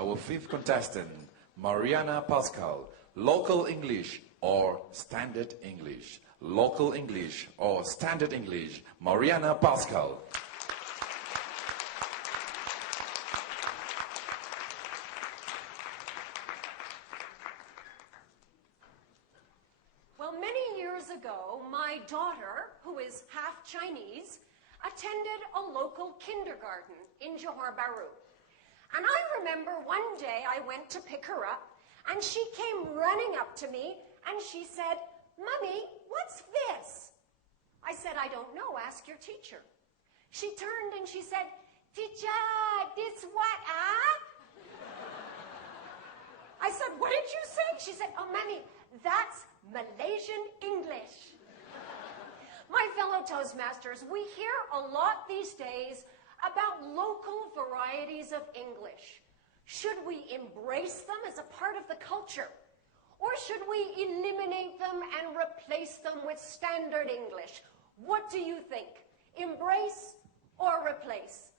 our fifth contestant, Marianna Pascal. Local English or Standard English? Local English or Standard English? Marianna Pascal. Well, many years ago, my daughter, who is half Chinese, attended a local kindergarten in Johor Bahru. And I remember one day I went to pick her up, and she came running up to me, and she said, "Mommy, what's this?" I said, "I don't know, ask your teacher." She turned and she said, "Teacher, this what, ah?" I said, "What did you say?" She said, "Oh, Mommy, that's Malaysian English." My fellow Toastmasters, we hear a lot these days about local varieties of English. Should we embrace them as a part of the culture? Or should we eliminate them and replace them with standard English? What do you think? Embrace or replace?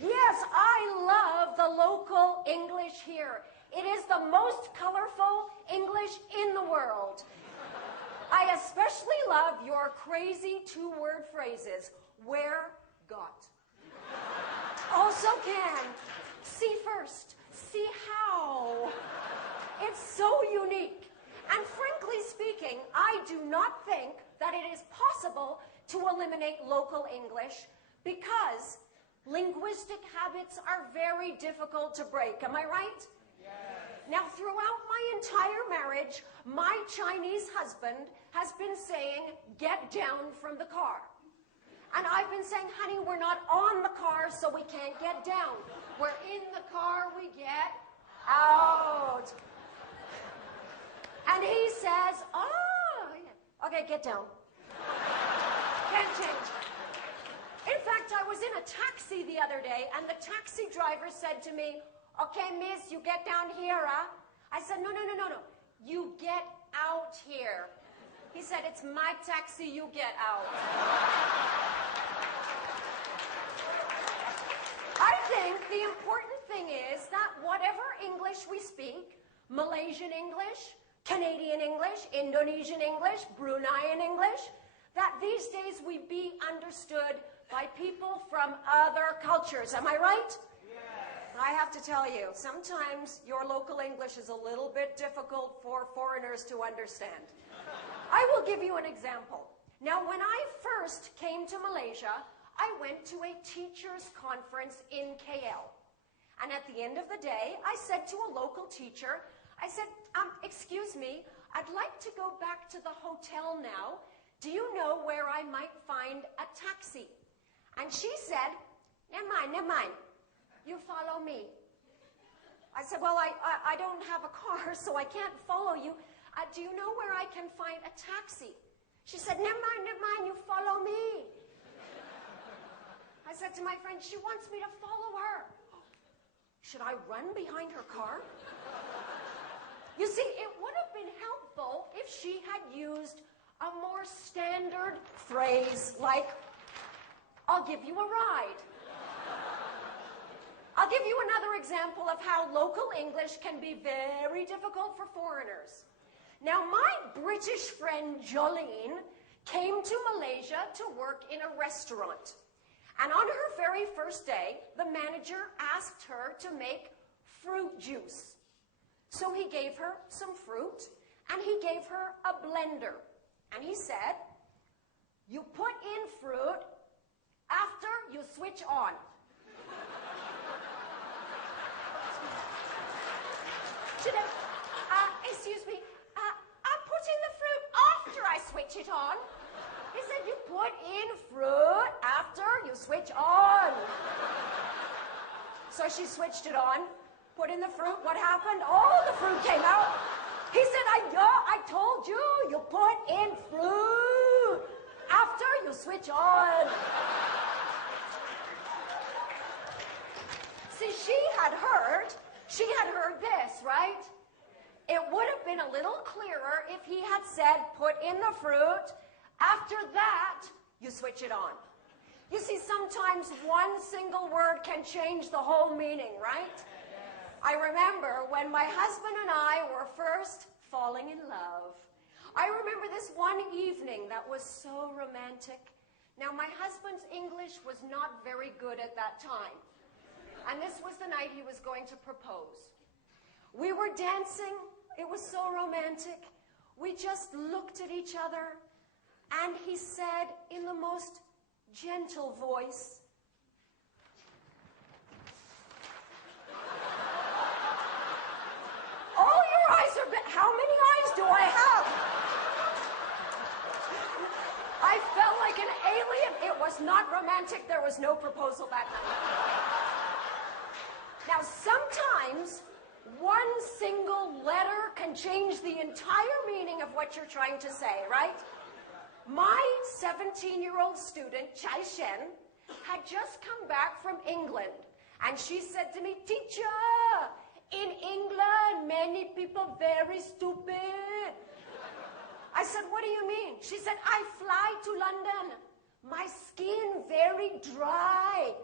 Yes, I love the local English here. It is the most colorful English in the world. I especially love your crazy two-word phrases. Where, got. Also can. See first. See how. It's so unique. And frankly speaking, I do not think that it is possible to eliminate local English because linguistic habits are very difficult to break. Am I right? Yes. Now, throughout my entire marriage, my Chinese husband has been saying, "Get down from the car." And I've been saying, "Honey, we're not on the car, so we can't get down. We're in the car, we get out." And he says, "Oh, okay, get down." Can't change. In fact, I was in a taxi the other day, and the taxi driver said to me, "Okay, miss, you get down here, huh?" I said, No. You get out here." He said, "It's my taxi, you get out." I think the important thing is that whatever English we speak, Malaysian English, Canadian English, Indonesian English, Bruneian English, that these days we be understood by people from other cultures. Am I right? I have to tell you, sometimes your local English is a little bit difficult for foreigners to understand. I will give you an example. Now, when I first came to Malaysia, I went to a teachers' conference in KL. And at the end of the day, I said to a local teacher, I said, "Excuse me, I'd like to go back to the hotel now. Do you know where I might find a taxi?" And she said, never mind. You follow me." I said, "Well, I don't have a car, so I can't follow you. Do you know where I can find a taxi?" She said, never mind, you follow me." I said to my friend, "She wants me to follow her. Should I run behind her car?" You see, it would have been helpful if she had used a more standard phrase like, "I'll give you a ride." I'll give you another example of how local English can be very difficult for foreigners. Now, my British friend Jolene came to Malaysia to work in a restaurant. And on her very first day, the manager asked her to make fruit juice. So he gave her some fruit, and he gave her a blender. And he said, "You put in fruit after you switch on." Excuse me, I'm putting the fruit after I switch it on. He said, "You put in fruit after you switch on." So she switched it on, put in the fruit. What happened? All the fruit came out. He said, I told you, you put in fruit after you switch on. See, she had heard this, right? It would have been a little clearer if he had said, "Put in the fruit. After that, you switch it on." You see, sometimes one single word can change the whole meaning, right? I remember when my husband and I were first falling in love. I remember this one evening that was so romantic. Now, my husband's English was not very good at that time. And this was the night he was going to propose. We were dancing. It was so romantic. We just looked at each other, and he said in the most gentle voice, "All your eyes are big. How many eyes do I have?" I felt like an alien. It was not romantic. There was no proposal that night. Now, sometimes one single letter can change the entire meaning of what you're trying to say, right? My 17-year-old student, Chai Shen, had just come back from England, and she said to me, "Teacher, in England, many people very stupid." I said, "What do you mean?" She said, "I fly to London. My skin very dry.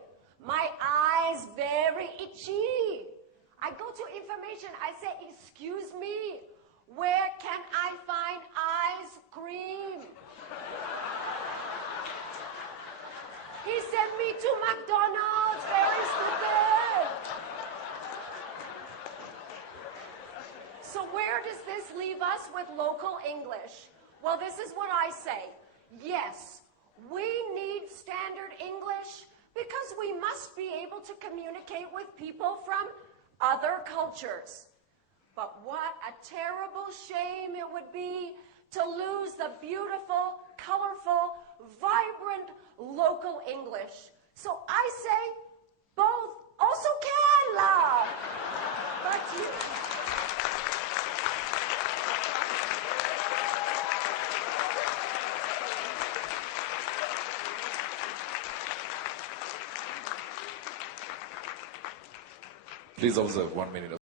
My eyes very itchy. I go to information. I say, 'Excuse me, where can I find ice cream?' He sent me to McDonald's. Very stupid." So where does this leave us with local English? Well, this is what I say. Yes, we need standard English because we must be able to communicate with people from other cultures. But what a terrible shame it would be to lose the beautiful, colorful, vibrant local English. So I say both also can love. Back to you. Please observe 1 minute.